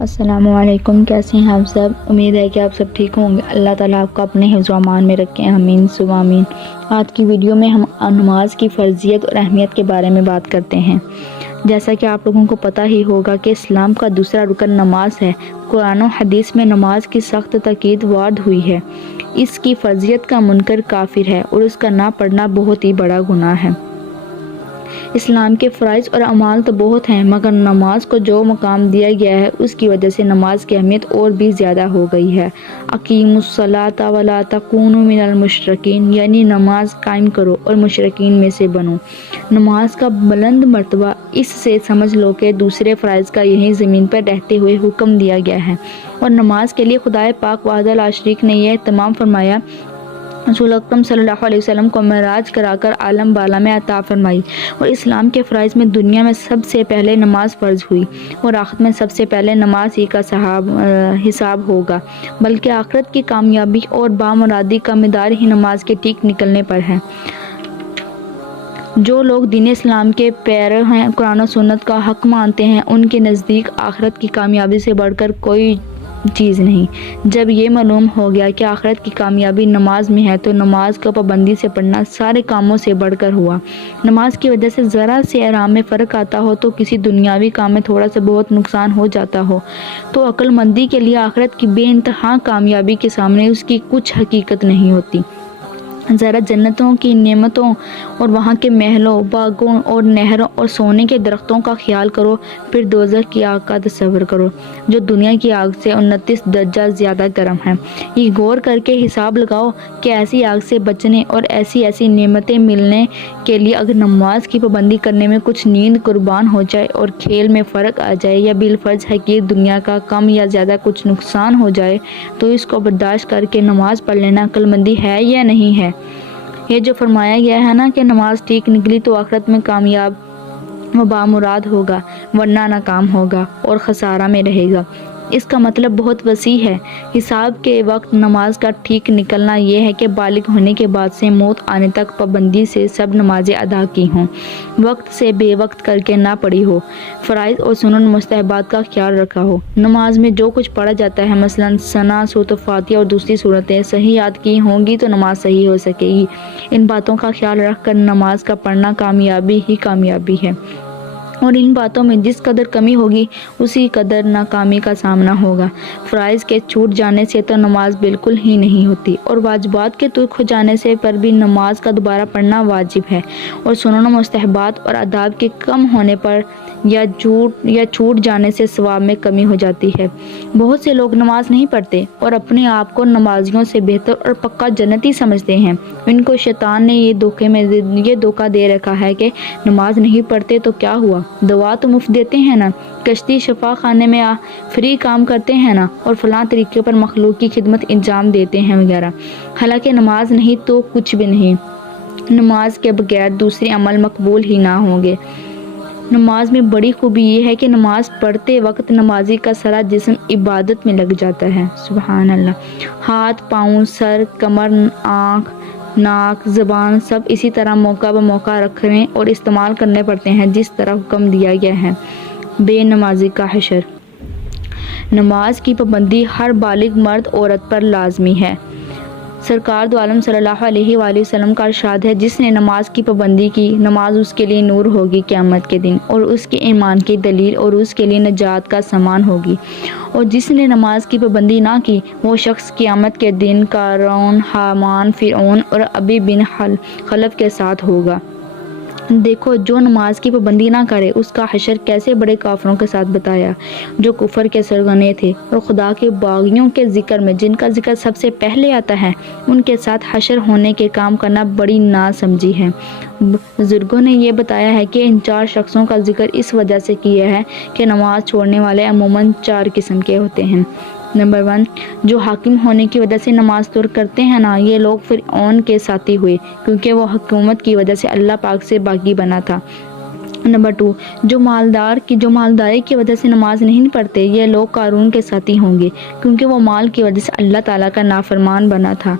السلام علیکم، کیسے ہیں آپ سب؟ امید ہے کہ آپ سب ٹھیک ہوں گے۔ اللہ تعالیٰ آپ کو اپنے حفظ و امان میں رکھیں، آمین ثم آمین۔ آج کی ویڈیو میں ہم نماز کی فرضیت اور اہمیت کے بارے میں بات کرتے ہیں۔ جیسا کہ آپ لوگوں کو پتہ ہی ہوگا کہ اسلام کا دوسرا رکن نماز ہے۔ قرآن و حدیث میں نماز کی سخت تاکید وارد ہوئی ہے۔ اس کی فرضیت کا منکر کافر ہے اور اس کا نہ پڑھنا بہت ہی بڑا گناہ ہے۔ اسلام کے فرائض اور اعمال تو بہت ہیں، مگر نماز کو جو مقام دیا گیا ہے اس کی وجہ سے نماز کی اہمیت اور بھی زیادہ ہو گئی ہے۔ اقیموا الصلاۃ ولا تکونوا من المشرکین، یعنی نماز قائم کرو اور مشرکین میں سے بنو۔ نماز کا بلند مرتبہ اس سے سمجھ لو کہ دوسرے فرائض کا یہیں زمین پر رہتے ہوئے حکم دیا گیا ہے، اور نماز کے لیے خدائے پاک وحدہ لا شریک نے یہ اہتمام فرمایا۔ رسول اکرم صلی اللہ علیہ وسلم کو معراج کرا کر عالم بالا میں عطا فرمائی، اور اسلام کے فرائض میں دنیا میں سب سے پہلے نماز فرض ہوئی، اور آخرت میں سب سے پہلے نماز ہی کا حساب ہوگا، بلکہ آخرت کی کامیابی اور بامرادی کا مدار ہی نماز کے ٹھیک نکلنے پر ہے۔ جو لوگ دین اسلام کے پیرو ہیں، قرآن و سنت کا حق مانتے ہیں، ان کے نزدیک آخرت کی کامیابی سے بڑھ کر کوئی چیز نہیں۔ جب یہ معلوم ہو گیا کہ آخرت کی کامیابی نماز میں ہے، تو نماز کو پابندی سے پڑھنا سارے کاموں سے بڑھ کر ہوا۔ نماز کی وجہ سے ذرا سے آرام میں فرق آتا ہو تو کسی دنیاوی کام میں تھوڑا سا بہت نقصان ہو جاتا ہو، تو عقل مندی کے لیے آخرت کی بے انتہا کامیابی کے سامنے اس کی کچھ حقیقت نہیں ہوتی۔ ذرا جنتوں کی نعمتوں اور وہاں کے محلوں، باغوں اور نہروں اور سونے کے درختوں کا خیال کرو، پھر دوزخ کی آگ کا تصور کرو، جو دنیا کی آگ سے 29 درجہ زیادہ گرم ہے۔ یہ غور کر کے حساب لگاؤ کہ ایسی آگ سے بچنے اور ایسی نعمتیں ملنے کے لیے اگر نماز کی پابندی کرنے میں کچھ نیند قربان ہو جائے اور کھیل میں فرق آ جائے، یا بالفرض ہے کہ دنیا کا کم یا زیادہ کچھ نقصان ہو جائے، تو اس کو برداشت کر کے نماز پڑھ لینا عقل مندی ہے یا نہیں ہے؟ یہ جو فرمایا گیا ہے نا کہ نماز ٹھیک نکلی تو آخرت میں کامیاب و بامراد ہوگا، ورنہ ناکام ہوگا اور خسارہ میں رہے گا، اس کا مطلب بہت وسیع ہے۔ حساب کے وقت نماز کا ٹھیک نکلنا یہ ہے کہ بالغ ہونے کے بعد سے موت آنے تک پابندی سے سب نمازیں ادا کی ہوں، وقت سے بے وقت کر کے نہ پڑھی ہو، فرائض اور سنن مستحبات کا خیال رکھا ہو۔ نماز میں جو کچھ پڑھا جاتا ہے، مثلا ثنا، سورۃ فاتحہ اور دوسری صورتیں صحیح یاد کی ہوں گی تو نماز صحیح ہو سکے گی۔ ان باتوں کا خیال رکھ کر نماز کا پڑھنا کامیابی ہی کامیابی ہے، اور ان باتوں میں جس قدر کمی ہوگی اسی قدر ناکامی کا سامنا ہوگا۔ فرائض کے چھوٹ جانے سے تو نماز بالکل ہی نہیں ہوتی، اور واجبات کے ترک ہو جانے سے پر بھی نماز کا دوبارہ پڑھنا واجب ہے، اور سنن و مستحبات اور آداب کے کم ہونے پر یا چھوٹ جانے سے ثواب میں کمی ہو جاتی ہے۔ بہت سے لوگ نماز نہیں پڑھتے اور اپنے آپ کو نمازیوں سے بہتر اور پکا جنتی سمجھتے ہیں۔ ان کو شیطان نے یہ دھوکہ دے رکھا ہے کہ نماز نہیں پڑھتے تو کیا ہوا، دعا تو مفت دیتے ہیں نا، کشتی شفا خانے میں فری کام کرتے ہیں نا، اور فلاں طریقے پر مخلوق کی خدمت انجام دیتے ہیں وغیرہ۔ حالانکہ نماز نہیں تو کچھ بھی نہیں۔ نماز کے بغیر دوسرے عمل مقبول ہی نہ ہوں گے۔ نماز میں بڑی خوبی یہ ہے کہ نماز پڑھتے وقت نمازی کا سارا جسم عبادت میں لگ جاتا ہے۔ سبحان اللہ۔ ہاتھ، پاؤں، سر، کمر، آنکھ، ناک، زبان سب اسی طرح موقع بہ موقع رکھنے اور استعمال کرنے پڑتے ہیں جس طرح حکم دیا گیا ہے۔ بے نمازی کا حشر۔ نماز کی پابندی ہر بالغ مرد عورت پر لازمی ہے۔ سرکار دو عالم صلی اللہ علیہ وآلہ وسلم کا ارشاد ہے، جس نے نماز کی پابندی کی، نماز اس کے لیے نور ہوگی قیامت کے دن، اور اس کے ایمان کی دلیل اور اس کے لیے نجات کا سامان ہوگی، اور جس نے نماز کی پابندی نہ کی، وہ شخص قیامت کے دن قارون، حامان، فرعون اور ابی بن خلف کے ساتھ ہوگا۔ دیکھو، جو نماز کی پابندی نہ کرے اس کا حشر کیسے بڑے کافروں کے ساتھ بتایا، جو کفر کے سرغنے تھے اور خدا کے باغیوں کے ذکر میں جن کا ذکر سب سے پہلے آتا ہے، ان کے ساتھ حشر ہونے کے کام کرنا بڑی ناسمجھی ہے۔ بزرگوں نے یہ بتایا ہے کہ ان 4 شخصوں کا ذکر اس وجہ سے کیا ہے کہ نماز چھوڑنے والے عموماً 4 قسم کے ہوتے ہیں۔ نمبر 1، جو حاکم ہونے کی وجہ سے نماز ترک کرتے ہیں نا، یہ لوگ فرعون کے ساتھی ہوئے، کیونکہ وہ حکومت کی وجہ سے اللہ پاک سے باغی بنا تھا۔ نمبر 2، جو مالداری کی وجہ سے نماز نہیں پڑھتے، یہ لوگ قارون کے ساتھی ہوں گے، کیونکہ وہ مال کی وجہ سے اللہ تعالیٰ کا نافرمان بنا تھا۔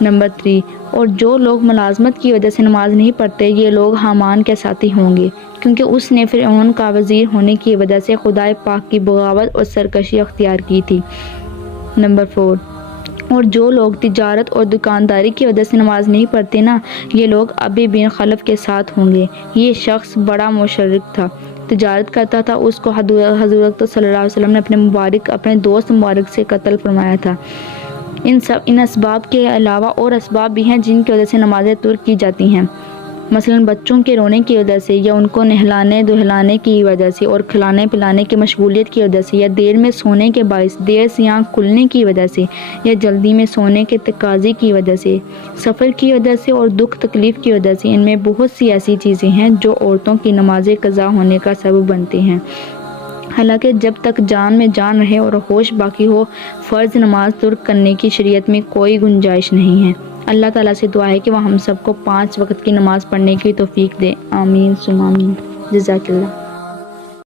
نمبر 3، اور جو لوگ ملازمت کی وجہ سے نماز نہیں پڑھتے، یہ لوگ حامان کے ساتھی ہوں گے، کیونکہ اس نے فرعون کا وزیر ہونے کی وجہ سے خدائے پاک کی بغاوت اور سرکشی اختیار کی تھی۔ نمبر 4، اور جو لوگ تجارت اور دکانداری کی وجہ سے نماز نہیں پڑھتے نا، یہ لوگ ابی بن خلف کے ساتھ ہوں گے۔ یہ شخص بڑا مشرک تھا، تجارت کرتا تھا، اس کو حضور صلی اللہ علیہ وسلم نے اپنے دوست مبارک سے قتل فرمایا تھا۔ ان اسباب کے علاوہ اور اسباب بھی ہیں جن کی وجہ سے نمازیں ترک کی جاتی ہیں، مثلاً بچوں کے رونے کی وجہ سے، یا ان کو نہلانے دہلانے کی وجہ سے اور کھلانے پلانے کی مشغولیت کی وجہ سے، یا دیر میں سونے کے باعث، دیر سے آنکھ کھلنے کی وجہ سے، یا جلدی میں سونے کے تقاضے کی وجہ سے، سفر کی وجہ سے اور دکھ تکلیف کی وجہ سے۔ ان میں بہت سی ایسی چیزیں ہیں جو عورتوں کی نمازیں قضا ہونے کا سبب بنتی ہیں۔ حالانکہ جب تک جان میں جان رہے اور ہوش باقی ہو، فرض نماز ترک کرنے کی شریعت میں کوئی گنجائش نہیں ہے۔ اللہ تعالیٰ سے دعا ہے کہ وہ ہم سب کو 5 وقت کی نماز پڑھنے کی توفیق دے۔ آمین ثم آمین۔ جزاک اللہ۔